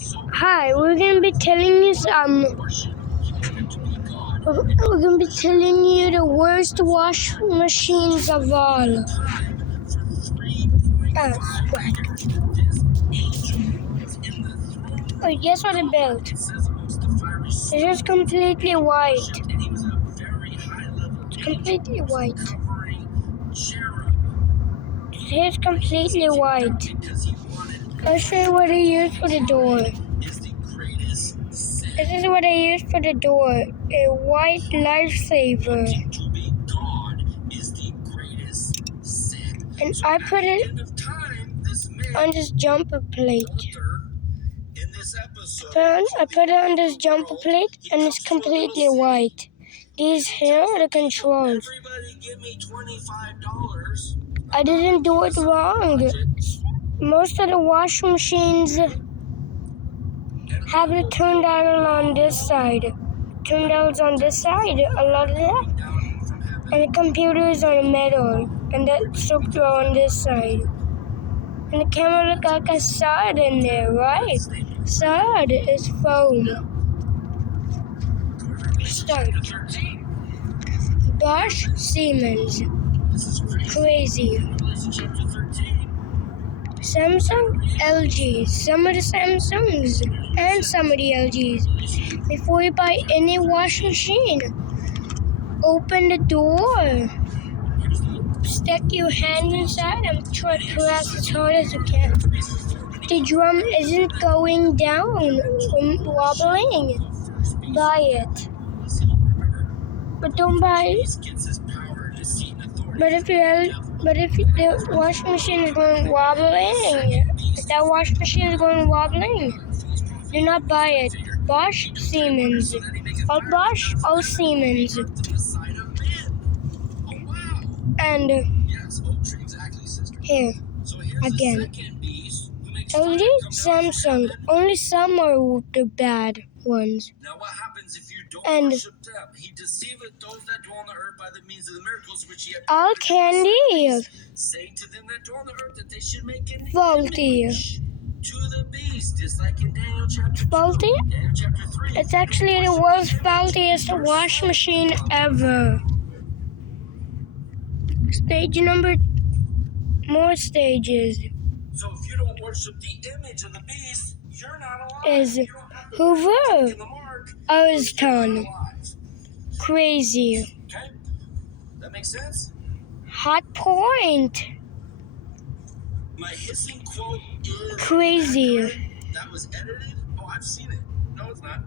Hi, we're gonna be telling you we're gonna be telling you the worst washing machines of all. That's correct. Oh, guess what I built? It's just completely white. It's completely white. It's completely white. I'll show you what I used for the door. This is what I used for the door. A white lifesaver. And I put it on this jumper plate. I put it on this jumper plate and it's completely white. These here are the controls. I didn't do it wrong. Most of the washing machines have the turn dial on this side. Turn dials on this side, a lot of that. And the computer is on the middle. And the instructor on this side. And the camera look like a side in there, right? Side is foam. Start. Bosch, Siemens. Crazy. Samsung, LG. Some of the Samsungs and some of the LGs. Before you buy any washing machine, open the door. Stick your hand inside and try to press as hard as you can. The drum isn't going down, wobbling. Buy it. But don't buy it. But if the washing machine is going wobbling, if that washing machine is going wobbling, do not buy it. Bosch, Siemens. All Bosch, all Siemens. And here, again. LG, Samsung. Only some are the bad ones. And all candy. Faulty. Faulty? It's actually the world's faultiest washing machine ever. Stage number, more stages. So if you don't worship the image of the beast, you're not alive. Is Hoover. Ozton. Crazy. Okay? That makes sense? Hot Point. My hissing quote is Crazy. that was edited? Oh, I've seen it. No, it's not.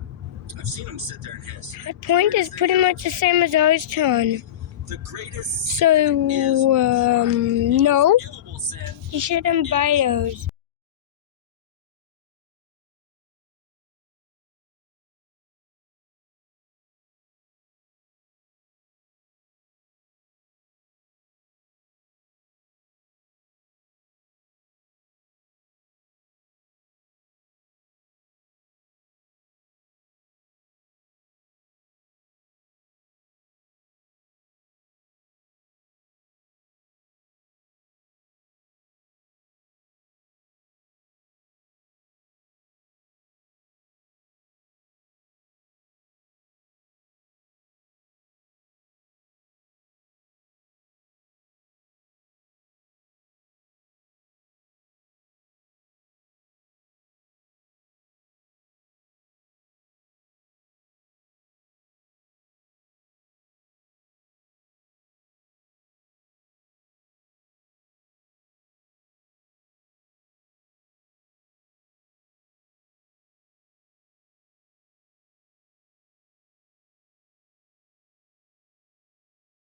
I've seen him sit there and hiss. Hot Point is pretty much the same as Ozton. The greatest So, no. sin You shouldn't buy those.